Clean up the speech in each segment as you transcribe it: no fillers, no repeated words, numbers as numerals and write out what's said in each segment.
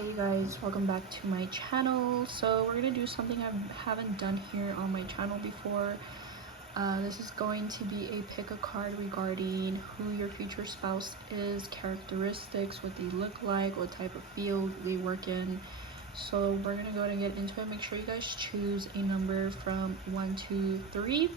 Hey guys, welcome back to my channel. So we're gonna do something I haven't done here on my channel before. This is going to be a pick a card regarding who your future spouse is, characteristics, what they look like, what type of field they work in. So we're gonna go ahead and get into it. Make sure you guys choose a number from 1 to 3,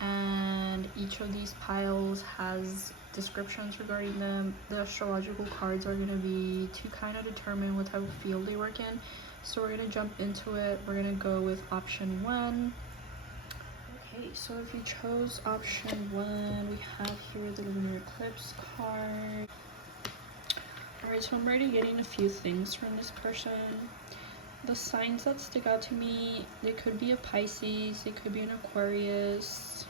and each of these piles has descriptions regarding them. The astrological cards are going to be to kind of determine what type of field they work in. So we're going to jump into it. We're going to go with option 1. Okay, so if you chose option 1, we have here the lunar eclipse card. Alright, so I'm already getting a few things from this person. The signs that stick out to me, they could be a Pisces, they could be an Aquarius,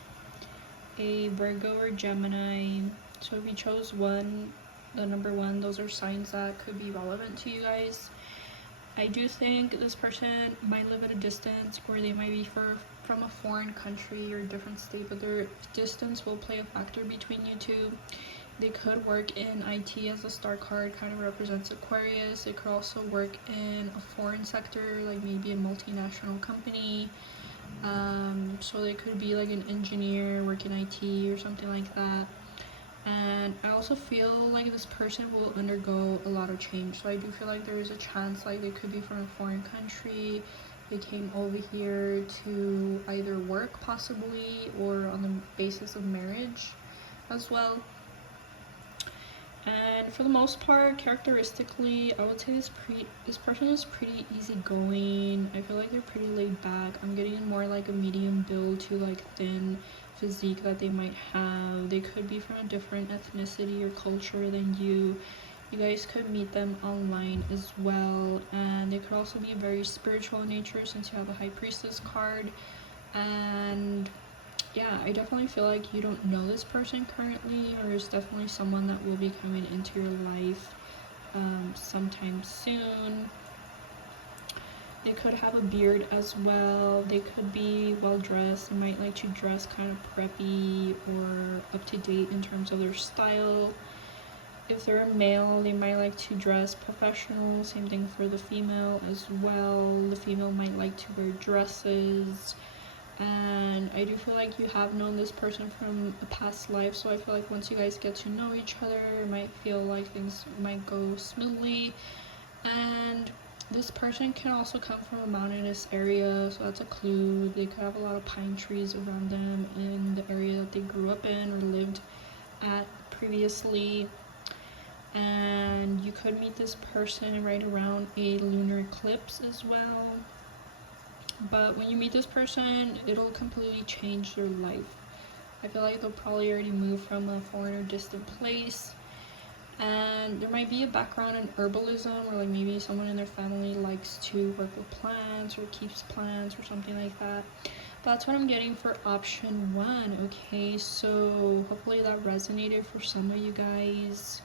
a Virgo or Gemini. So if you chose one, the number 1, those are signs that could be relevant to you guys. I do think this person might live at a distance, or they might be from a foreign country or a different state, but their distance will play a factor between you two. They could work in IT, as the star card kind of represents Aquarius. They could also work in a foreign sector, like maybe a multinational company. So they could be like an engineer, work in IT or something like that. And I also feel like this person will undergo a lot of change. So I do feel like there is a chance like they could be from a foreign country. They came over here to either work possibly, or on the basis of marriage as well. And for the most part, characteristically, I would say this person is pretty easygoing. I feel like they're pretty laid back. I'm getting more like a medium build to like thin physique that they might have. They could be from a different ethnicity or culture than you. You guys could meet them online as well. And they could also be very spiritual in nature, since you have a High Priestess card. And yeah, I definitely feel like you don't know this person currently, or is definitely someone that will be coming into your life sometime soon. They could have a beard as well. They could be well dressed. They might like to dress kind of preppy or up to date in terms of their style. If they're a male, they might like to dress professional. Same thing for the female as well. The female might like to wear dresses. And I do feel like you have known this person from a past life, so I feel like once you guys get to know each other, it might feel like things might go smoothly. And this person can also come from a mountainous area, so that's a clue. They could have a lot of pine trees around them in the area that they grew up in or lived at previously. And you could meet this person right around a lunar eclipse as well. But when you meet this person, it'll completely change your life. I feel like they'll probably already move from a foreign or distant place. And there might be a background in herbalism, or like maybe someone in their family likes to work with plants or keeps plants or something like that. That's what I'm getting for option 1. Okay, so hopefully that resonated for some of you guys.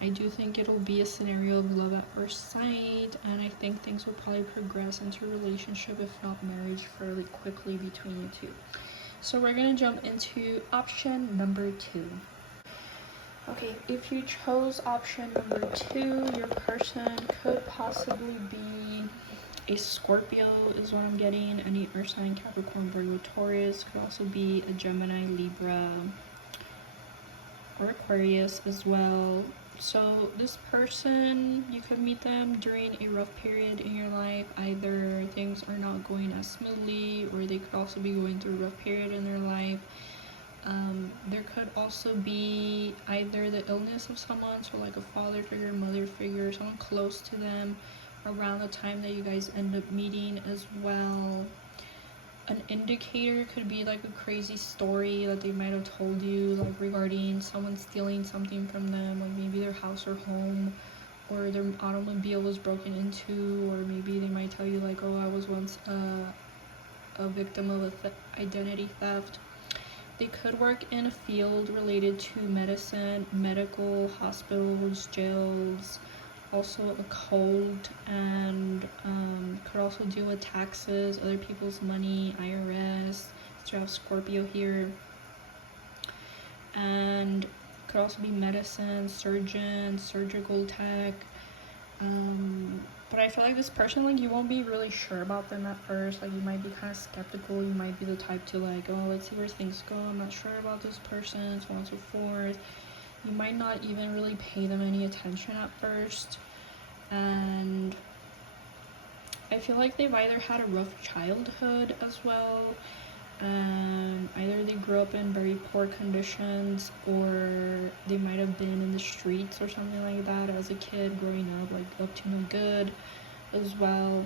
I do think it'll be a scenario of love at first sight, and I think things will probably progress into a relationship, if not marriage, fairly quickly between you two. So we're going to jump into option number 2. Okay, if you chose option number 2, your person could possibly be a Scorpio is what I'm getting. Any earth sign, Capricorn, Virgo, Taurus. Could also be a Gemini, Libra, or Aquarius as well. So this person, you could meet them during a rough period in your life. Either things are not going as smoothly, or they could also be going through a rough period in their life. There could also be either the illness of someone, so like a father figure, mother figure, someone close to them around the time that you guys end up meeting as well. An indicator could be like a crazy story that they might have told you, like regarding someone stealing something from them, like maybe their house or home, or their automobile was broken into, or maybe they might tell you like, oh, I was once a victim of identity theft. They could work in a field related to medicine, medical, hospitals, jails, also occult, and could also deal with taxes, other people's money, IRS. So you have Scorpio here. And could also be medicine, surgeon, surgical tech, But I feel like this person, like, you won't be really sure about them at first. Like, you might be kind of skeptical. You might be the type to, like, oh, let's see where things go. I'm not sure about this person, so on and so forth. You might not even really pay them any attention at first. And I feel like they've either had a rough childhood as well. Either they grew up in very poor conditions, or they might have been in the streets or something like that as a kid growing up, like up to no good as well.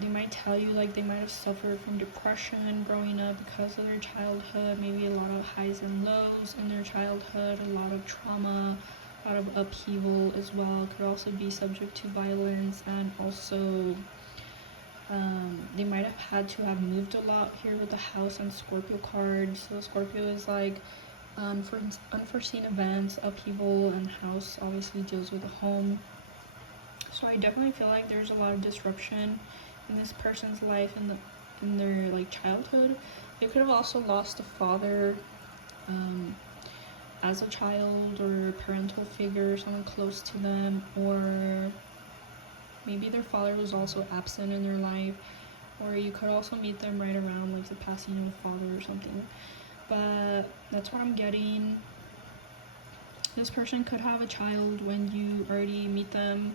They might tell you like they might have suffered from depression growing up because of their childhood, maybe a lot of highs and lows in their childhood, a lot of trauma, a lot of upheaval as well. Could also be subject to violence, and also they might have had to have moved a lot here with the house and Scorpio card. So Scorpio is like unforeseen events, upheaval, and house obviously deals with the home. So I definitely feel like there's a lot of disruption in this person's life in their like childhood. They could have also lost a father as a child, or a parental figure, someone close to them, or maybe their father was also absent in their life, or you could also meet them right around like the passing of a father or something. But that's what I'm getting. This person could have a child when you already meet them,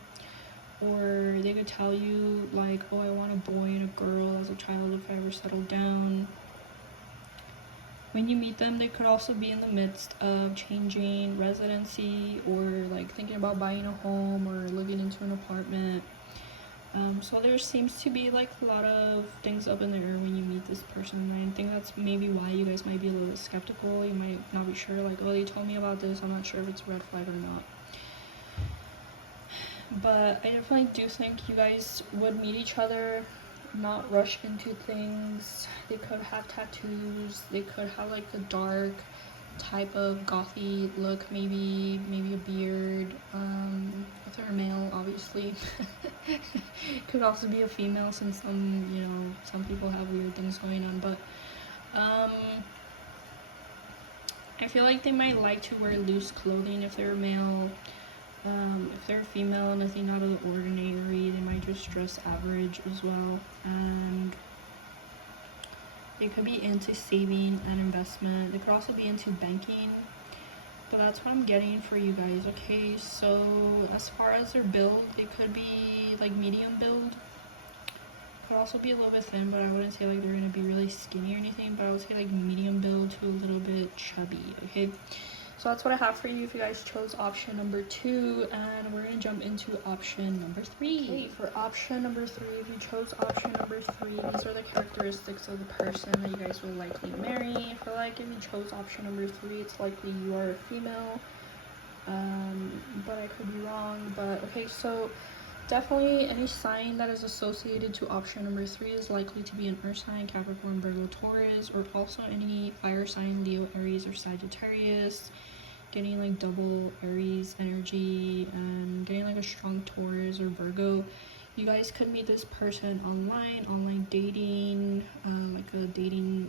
or they could tell you like, oh, I want a boy and a girl as a child if I ever settle down. When you meet them, they could also be in the midst of changing residency, or like thinking about buying a home or living into an apartment. So there seems to be like a lot of things up in the air when you meet this person, and I think that's maybe why you guys might be a little skeptical. You might not be sure, like, oh, they told me about this, I'm not sure if it's a red flag or not. But I definitely do think you guys would meet each other, not rush into things. They could have tattoos, they could have like a dark type of gothy look, maybe a beard. If they're a male, obviously. Could also be a female, since some people have weird things going on. But I feel like they might like to wear loose clothing if they're a male. If they're a female, nothing out of the ordinary. They might just dress average as well. And they could be into saving and investment. They could also be into banking. But that's what I'm getting for you guys. Okay, so as far as their build, it could be like medium build. Could also be a little bit thin, but I wouldn't say like they're gonna be really skinny or anything. But I would say like medium build to a little bit chubby. Okay, so that's what I have for you if you guys chose option number 2, and we're gonna jump into option number 3. Okay, for option number 3, if you chose option number 3, these are the characteristics of the person that you guys will likely marry. I feel like if you chose option number 3, it's likely you are a female, but I could be wrong. But okay, so definitely any sign that is associated to option number 3 is likely to be an earth sign, Capricorn, Virgo, Taurus, or also any fire sign, Leo, Aries, or Sagittarius. Getting like double Aries energy and getting like a strong Taurus or Virgo. You guys could meet this person online dating, like a dating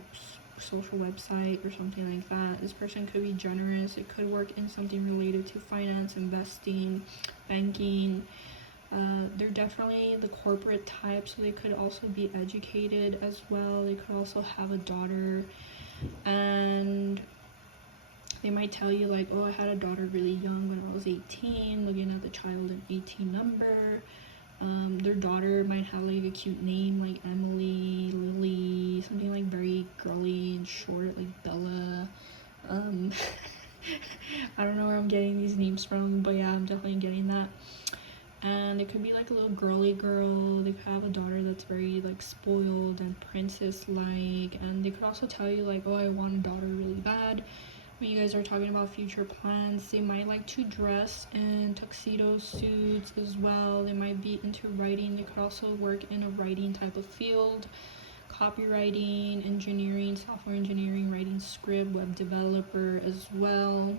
social website or something like that. This person could be generous. It could work in something related to finance, investing, banking. They're definitely the corporate type, so they could also be educated as well. They could also have a daughter, and they might tell you like, oh, I had a daughter really young when I was 18, looking at the child and 18 number. Their daughter might have like a cute name like Emily, Lily, something like very girly and short, like Bella. I don't know where I'm getting these names from, but yeah, I'm definitely getting that. And it could be like a little girly girl. They could have a daughter that's very like spoiled and princess like, and they could also tell you like, oh, I want a daughter really bad. When you guys are talking about future plans, they might like to dress in tuxedo suits as well. They might be into writing. They could also work in a writing type of field, copywriting, engineering, software engineering, writing script, web developer as well.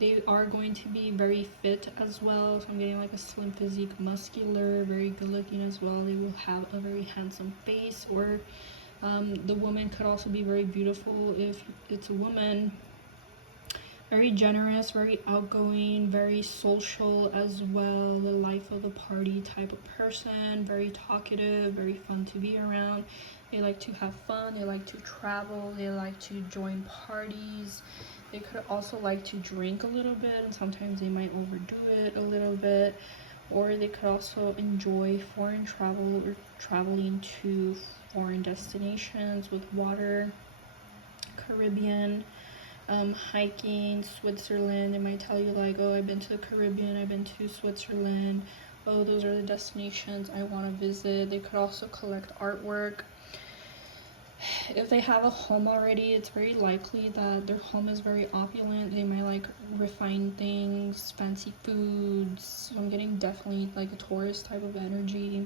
They are going to be very fit as well, so I'm getting like a slim physique, muscular, very good looking as well. They will have a very handsome face, or the woman could also be very beautiful if it's a woman. Very generous, very outgoing, very social as well, the life of the party type of person, very talkative, very fun to be around. They like to have fun, they like to travel, they like to join parties. They could also like to drink a little bit, and sometimes they might overdo it a little bit. Or they could also enjoy foreign travel or traveling to foreign destinations with water, Caribbean, hiking, Switzerland. They might tell you like, oh, I've been to the Caribbean, I've been to Switzerland. Oh, those are the destinations I want to visit. They could also collect artwork. If they have a home already, it's very likely that their home is very opulent. They might like refine things, fancy foods. So I'm getting definitely like a Taurus type of energy.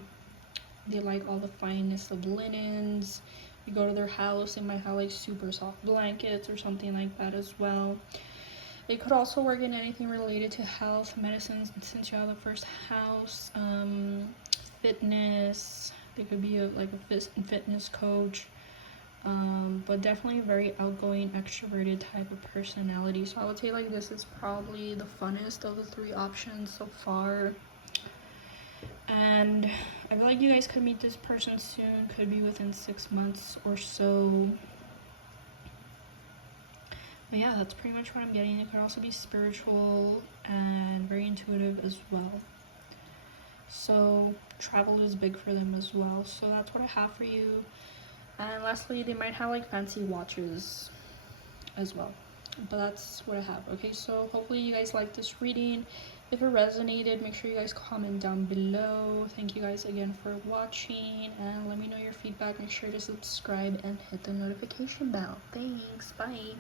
They like all the fineness of linens. You go to their house, they might have like super soft blankets or something like that as well. It could also work in anything related to health, medicine, since you have the first house, fitness. They could be like a fitness coach, but definitely a very outgoing, extroverted type of personality. So I would say like this is probably the funnest of the three options so far. And I feel like you guys could meet this person soon, could be within 6 months or so. But yeah, that's pretty much what I'm getting. It could also be spiritual and very intuitive as well. So travel is big for them as well. So that's what I have for you. And lastly, they might have like fancy watches as well. But that's what I have. Okay, so hopefully you guys like this reading. If it resonated, make sure you guys comment down below. Thank you guys again for watching, and let me know your feedback. Make sure to subscribe and hit the notification bell. Thanks, bye.